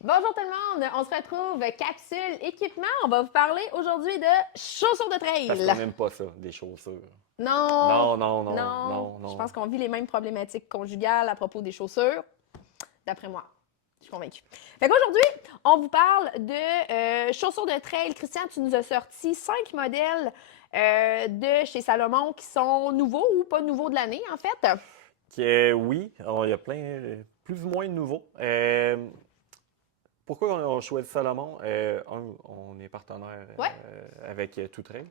Bonjour tout le monde, on se retrouve capsule équipement. On va vous parler aujourd'hui de chaussures de Parce trail. qu'on n'aime pas ça, des chaussures. Non, Non, non, non, non, non, je non. pense qu'on vit les mêmes problématiques conjugales à propos des chaussures, d'après moi. Je suis convaincue. Fait qu'aujourd'hui, on vous parle de chaussures de trail. Christian, tu nous as sorti 5 modèles de chez Salomon qui sont nouveaux ou pas nouveaux de l'année, en fait. Oui, il y a plein, plus ou moins de nouveaux. Pourquoi on choisit Salomon? On est partenaire Ouais. avec Toutrail.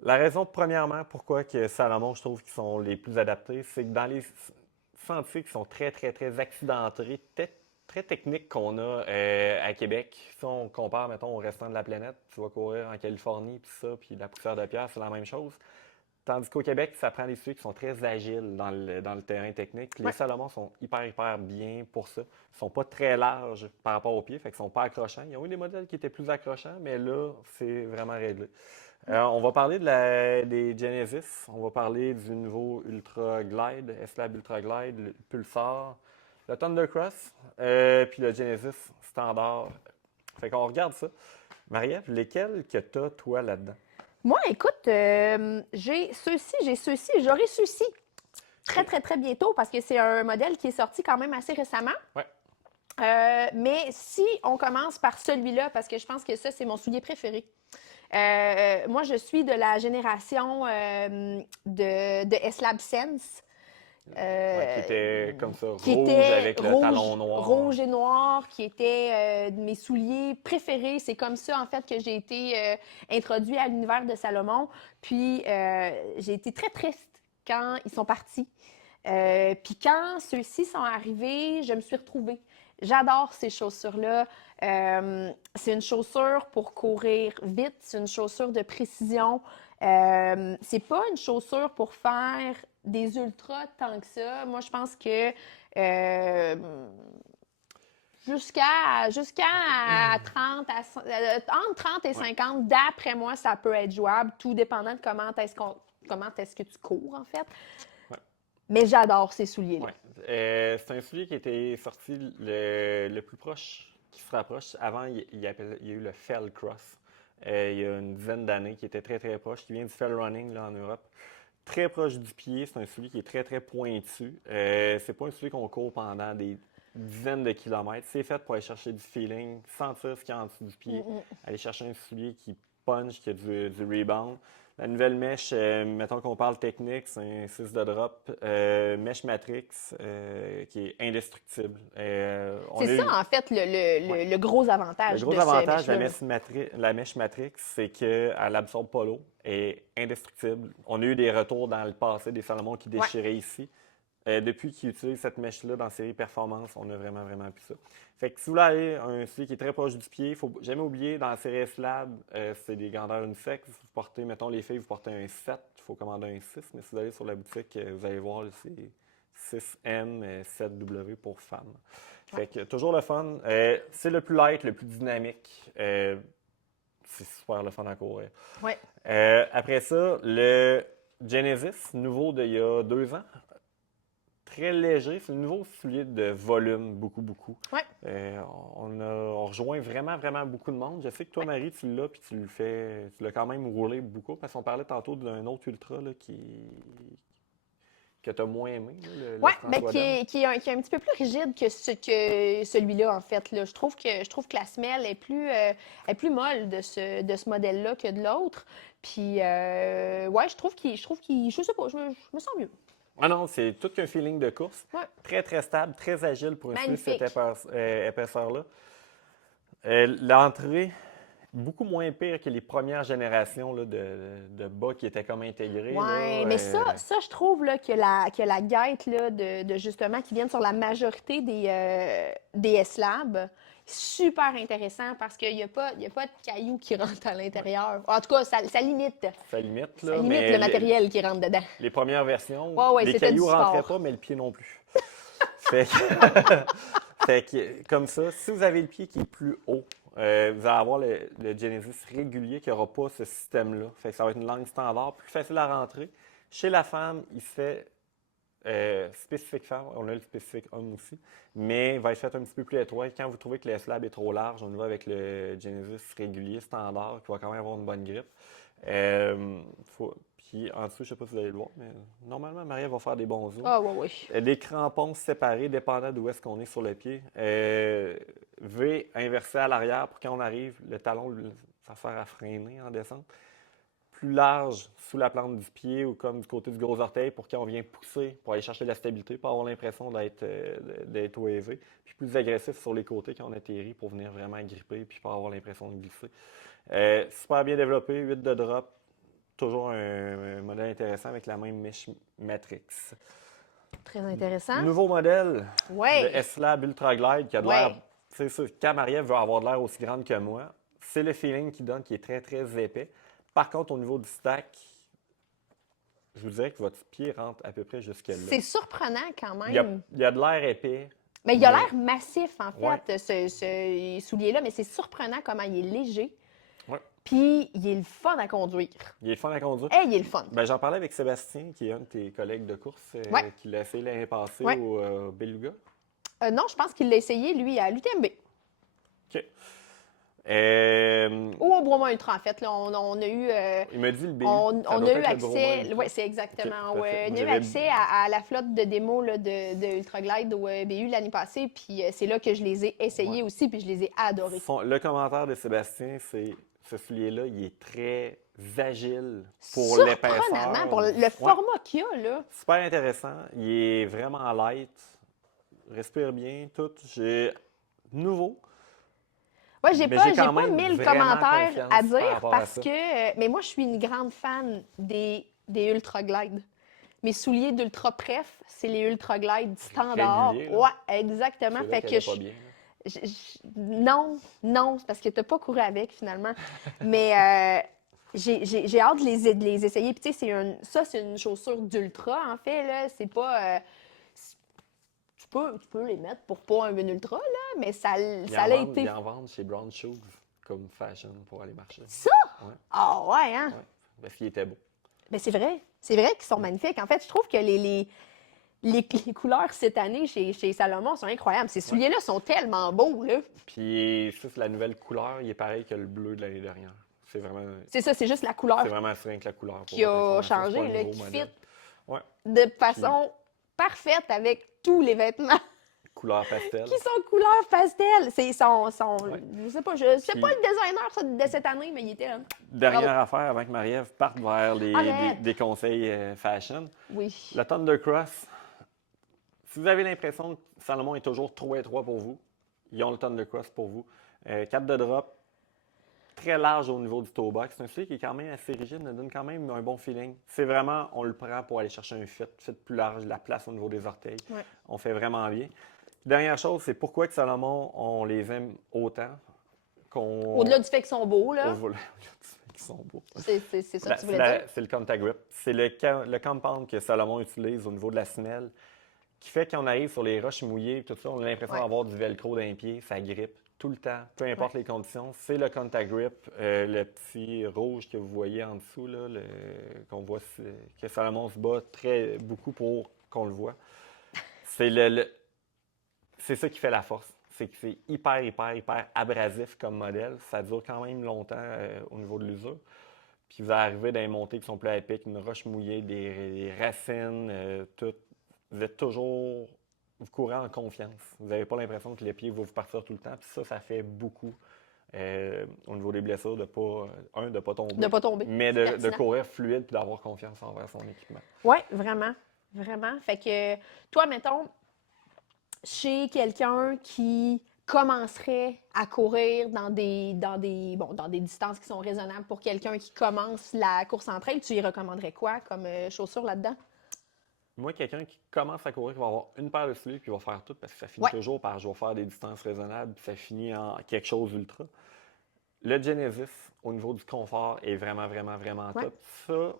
La raison, premièrement, pourquoi que Salomon, je trouve qu'ils sont les plus adaptés, c'est que dans les sentiers qui sont très, très, très accidentés, très techniques qu'on a à Québec, si on compare, mettons, au restant de la planète, tu vas courir en Californie, puis ça, puis la poussière de pierre, c'est la même chose. Tandis qu'au Québec, ça prend des sujets qui sont très agiles dans le terrain technique. Les Ouais. Salomon sont hyper, hyper bien pour ça. Ils ne sont pas très larges par rapport aux pieds, fait qu'ils ne sont pas accrochants. Il y a eu des modèles qui étaient plus accrochants, mais là, c'est vraiment réglé. On va parler des Genesis. On va parler du nouveau Ultra Glide, S-Lab Ultra Glide, le Pulsar, le Thundercross, puis le Genesis standard. Fait qu'on regarde ça. Marie-Ève, lesquels que t'as, toi, là-dedans? Moi, écoute, j'ai ceux-ci, j'aurai ceux-ci très, OK. très, très bientôt parce que c'est un modèle qui est sorti quand même assez récemment. Ouais. Mais si on commence par celui-là, parce que je pense que ça, c'est mon soulier préféré. Moi, je suis de la génération de S-Lab Sense, Ouais, qui euh, était comme ça, qui rouge était avec le talon rouge noir. et noir, qui était mes souliers préférés. C'est comme ça, en fait, que j'ai été introduit à l'univers de Salomon. Puis, j'ai été très triste quand ils sont partis. Puis quand ceux-ci sont arrivés, je me suis retrouvée. J'adore ces chaussures-là. C'est une chaussure pour courir vite, c'est une chaussure de précision. C'est pas une chaussure pour faire des ultras tant que ça. Moi, je pense que jusqu'à 30 entre 30 et Ouais, 50, d'après moi, ça peut être jouable, tout dépendant de comment est-ce que tu cours, en fait. ouais, Mais j'adore ces souliers-là. ouais. C'est un soulier qui était sorti le plus proche qui se rapproche. Avant, il y a eu le Fell Cross. Il y a une dizaine d'années, qui était très très proche, qui vient du Fell Running là, en Europe. Très proche du pied, c'est un soulier qui est très très pointu. C'est pas un soulier qu'on court pendant des dizaines de kilomètres. C'est fait pour aller chercher du feeling, sentir ce qu'il y a en dessous du pied, Mm-mm. aller chercher un soulier qui punch, qui a du rebound. La nouvelle mèche, mettons qu'on parle technique, c'est un 6 de drop, mèche Matrix qui est indestructible. On C'est a ça, eu, en fait, ouais. le gros Le avantage gros de ce avantage de mèche-là. la mèche Matrix, c'est qu'elle absorbe pas l'eau, est indestructible. On a eu des retours dans le passé des Salomon qui Ouais. déchiraient ici. Depuis qu'ils utilisent cette mèche-là dans série performance, on a vraiment, vraiment plus ça. Fait que si vous voulez aller un soulier qui est très proche du pied, il ne faut jamais oublier, dans la série S-Lab, c'est des grandeurs unisexes. Vous portez, mettons les filles, vous portez un 7, il faut commander un 6, mais si vous allez sur la boutique, vous allez voir, là, c'est 6M, 7W pour femmes. Ouais. Fait que toujours le fun. C'est le plus light, le plus dynamique. C'est super le fun à courir. Ouais. Après ça, le Genesis, nouveau d'il y a 2 ans. Très léger, c'est le nouveau soulier de volume, beaucoup, beaucoup. Ouais. On rejoint vraiment, vraiment beaucoup de monde. Je sais que toi, Ouais. Marie, tu l'as, puis tu l'as quand même roulé beaucoup, parce qu'on parlait tantôt d'un autre Ultra là, que tu as moins aimé, là, le Ouais, ben, François Damme. qui est un petit peu plus rigide que celui-là, en fait. Là. Je trouve que la semelle est plus molle de ce modèle-là que de l'autre. Puis, ouais, je sais pas, je me sens mieux. Ah non, c'est tout qu'un feeling de course. Ouais, Très, très stable, très agile pour un soulier de cette magnifique. épaisseur-là. L'entrée, beaucoup moins pire que les premières générations là, de bas qui étaient comme intégrés. Là, Ouais, mais ça, je trouve là, que la guête là, de justement qui viennent sur la majorité des S-Lab, super intéressant parce qu'il y a pas de cailloux qui rentrent à ouais, l'intérieur. En tout cas, ça limite. ça limite, Ça là, limite mais le matériel qui rentre dedans. les premières versions, Ouais, ouais, les c'était du cailloux rentraient sport. pas, mais le pied non plus. Fait que, fait que, comme ça, si vous avez le pied qui est plus haut, vous allez avoir le Genesis régulier qui n'aura pas ce système-là. Fait que ça va être une langue standard, plus facile à rentrer. Chez la femme, il se fait spécifique femme, on a le spécifique homme aussi, mais il va être fait un petit peu plus étroit. Quand vous trouvez que le slab est trop large, on y va avec le Genesis régulier, standard, qui va quand même avoir une bonne grippe. Puis en dessous, je ne sais pas si vous allez le voir, mais normalement, Marie va faire des bons zooms. Ah, ouais, ouais. Des crampons séparés, dépendant d'où est-ce qu'on est sur le pied. V inversé à l'arrière pour quand on arrive, le talon, ça sert à freiner en descente. Plus large sous la plante du pied ou comme du côté du gros orteil pour quand on vient pousser, pour aller chercher de la stabilité, pour avoir l'impression d'être wavé. Puis plus agressif sur les côtés quand on atterrit pour venir vraiment gripper puis pas avoir l'impression de glisser. Super bien développé, 8 de drop. Toujours un modèle intéressant avec la même mesh Matrix. Très intéressant. Nouveau modèle, Ouais. le S-Lab Ultra Glide qui a de Ouais. l'air. C'est sûr, quand Marie-Ève veut avoir de l'air aussi grande que moi, c'est le feeling qu'il donne qui est très très épais. Par contre, au niveau du stack, je vous dirais que votre pied rentre à peu près jusque là. C'est surprenant quand Il y a, même. il y a de l'air épais. Mais il a mais- l'air massif, en fait, Ouais. ce soulier-là, mais c'est surprenant comment il est léger. Ouais. Puis il est le fun à conduire. Il est fun à conduire. Hey, il est le fun. Ben, j'en parlais avec Sébastien, qui est un de tes collègues de course, Ouais. qui l'a essayé l'année passée Ouais. au Beluga. Non, je pense qu'il l'a essayé, lui, à l'UTMB. OK. Ou au Bromont Ultra, en fait. Là, on a eu, Il m'a dit le BU. on Ça a doit eu être le Bromont accès. Ultra. Oui, c'est exactement. OK, ouais. parfait. On a eu J'avais- accès à la flotte de démo là, de Ultra Glide au BU l'année passée. Puis c'est là que je les ai essayés Ouais. aussi, puis je les ai adorés. Le commentaire de Sébastien, c'est ce soulier-là, il est très agile pour l'épaisseur. Surprenamment, pour le Ouais. format qu'il y a, là. Super intéressant. Il est vraiment light. Respire bien, tout. J'ai nouveau. Ouais, j'ai Mais pas, j'ai j'ai quand pas même 1000 vraiment commentaires confiance à par dire rapport à parce ça. que. Mais moi, je suis une grande fan des Ultra Glide. Mes souliers d'Ultra Pref, c'est les Ultra Glide standards. Réguliers, là. Ouais, exactement. C'est là Fait qu'elle que est pas bien. Là. non, non, c'est parce que t'as pas couru avec finalement. Mais j'ai hâte de les essayer. Puis tu sais, ça, c'est une chaussure d'ultra, en fait. Là. C'est pas. Tu peux les mettre pour pas un ultra, là, mais ça l'a été. Ils en vendent chez Brown Shoes comme fashion pour aller marcher. Ça? Ouais. Ah ouais, hein? Ouais. Parce qu'il était beau. Ben, c'est vrai. C'est vrai qu'ils sont magnifiques. En fait, je trouve que les couleurs cette année chez Salomon sont incroyables. Ces souliers-là sont tellement beaux, là. Puis ça, c'est la nouvelle couleur. Il est pareil que le bleu de l'année dernière. C'est vraiment, C'est ça, c'est juste la couleur c'est vraiment rien que la couleur. pour qui votre a information. C'est changé, pas un là, nouveau qui modèle. fit Ouais. de façon parfaite avec tous les vêtements Couleur pastel. qui sont couleur pastel. Ouais. Je sais pas, je sais Puis- pas le designer ça, de cette année, mais il était là. Dernière affaire avant que Marie-Ève parte vers Arrête. des conseils fashion. Oui. Le Thundercross, si vous avez l'impression que Salomon est toujours trop étroit pour vous, ils ont le Thundercross pour vous. 4 de drop, très large au niveau du toe box. C'est un soulier qui est quand même assez rigide, mais donne quand même un bon feeling. C'est vraiment, on le prend pour aller chercher un fit plus large, la place au niveau des orteils. Ouais. On fait vraiment bien. Dernière chose, c'est pourquoi que Salomon, on les aime autant. Au-delà du fait qu'ils sont beaux, là. Ils sont beaux. C'est ça que tu voulais dire. C'est le contact grip. C'est le compound que Salomon utilise au niveau de la semelle qui fait qu'on arrive sur les roches mouillées, tout ça, on a l'impression Ouais. d'avoir du velcro d'un pied, ça grippe tout le temps, peu importe les conditions. C'est le contact grip, le petit rouge que vous voyez en dessous, là, qu'on voit que Salomon se bat beaucoup pour qu'on le voit. C'est c'est ça qui fait la force. C'est que c'est hyper, hyper, hyper abrasif comme modèle. Ça dure quand même longtemps au niveau de l'usure. Puis vous arrivez dans les montées qui sont plus à pic, une roche mouillée, des racines, tout. Vous êtes toujours. Vous courez en confiance. Vous n'avez pas l'impression que les pieds vont vous partir tout le temps. Puis ça fait beaucoup au niveau des blessures de pas tomber. De pas tomber. Mais C'est de pertinent. courir fluide et d'avoir confiance envers son équipement. Oui, vraiment. Vraiment. Fait que toi, mettons, chez quelqu'un qui commencerait à courir dans des distances qui sont raisonnables pour quelqu'un qui commence la course en trail, tu lui recommanderais quoi comme chaussure là-dedans? Moi, quelqu'un qui commence à courir, qui va avoir une paire de souliers puis il va faire tout parce que ça finit Ouais. toujours par je vais faire des distances raisonnables puis ça finit en quelque chose d'ultra. Le Genesis, au niveau du confort, est vraiment, vraiment, vraiment Ouais. top. Ça,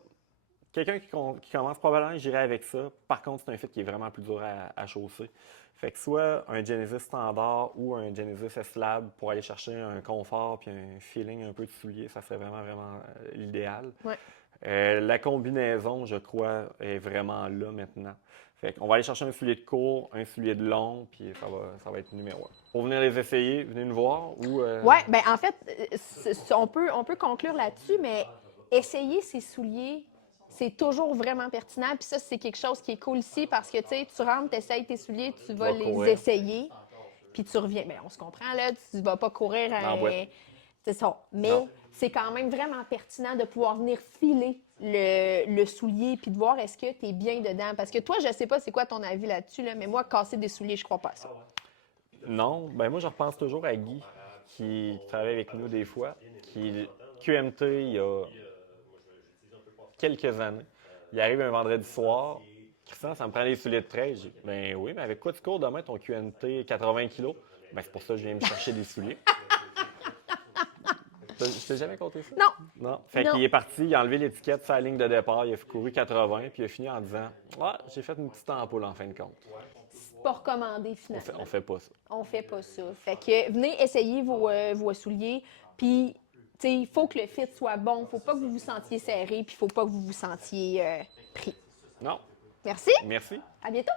quelqu'un qui commence probablement, j'irai avec ça. Par contre, c'est un fit qui est vraiment plus dur à chausser. Fait que soit un Genesis standard ou un Genesis S-Lab pour aller chercher un confort puis un feeling un peu de soulier, ça serait vraiment, vraiment l'idéal. Ouais. La combinaison, je crois, est vraiment là maintenant. Fait qu'on va aller chercher un soulier de court, un soulier de long, puis ça va être numéro 1. Pour venir les essayer, venez nous voir ou... Ouais, ben en fait, on peut conclure là-dessus, mais essayer ses souliers, c'est toujours vraiment pertinent. Puis ça, c'est quelque chose qui est cool ici parce que, tu sais, tu rentres, tu essayes tes souliers, tu vas vas les courir. essayer, puis tu reviens. Bien, on se comprend, là, tu vas pas courir Dans la boîte. C'est ça. Mais Non. c'est quand même vraiment pertinent de pouvoir venir filer le soulier puis de voir est-ce que tu es bien dedans. Parce que toi, je sais pas c'est quoi ton avis là-dessus, là, mais moi, casser des souliers, je crois pas à ça. Non, ben moi je repense toujours à Guy qui travaille avec nous des fois, qui QMT il y a quelques années. Il arrive un vendredi soir, Christian, ça me prend les souliers de trail. J'ai dit, ben oui, mais avec quoi tu cours demain ton QMT 80 kg? Ben c'est pour ça que je viens me chercher des souliers. Je t'ai jamais compté ça? Non. Non. Fait Non. qu'il est parti, il a enlevé l'étiquette sur la ligne de départ, il a couru 80, puis il a fini en disant ah, j'ai fait une petite ampoule en fin de compte. C'est pas recommandé finalement. On fait pas ça. On fait pas ça. Fait que venez essayer vos souliers, puis tu sais, il faut que le fit soit bon, faut pas que vous vous sentiez serré, puis il faut pas que vous vous sentiez pris. Non. Merci, Merci. à bientôt!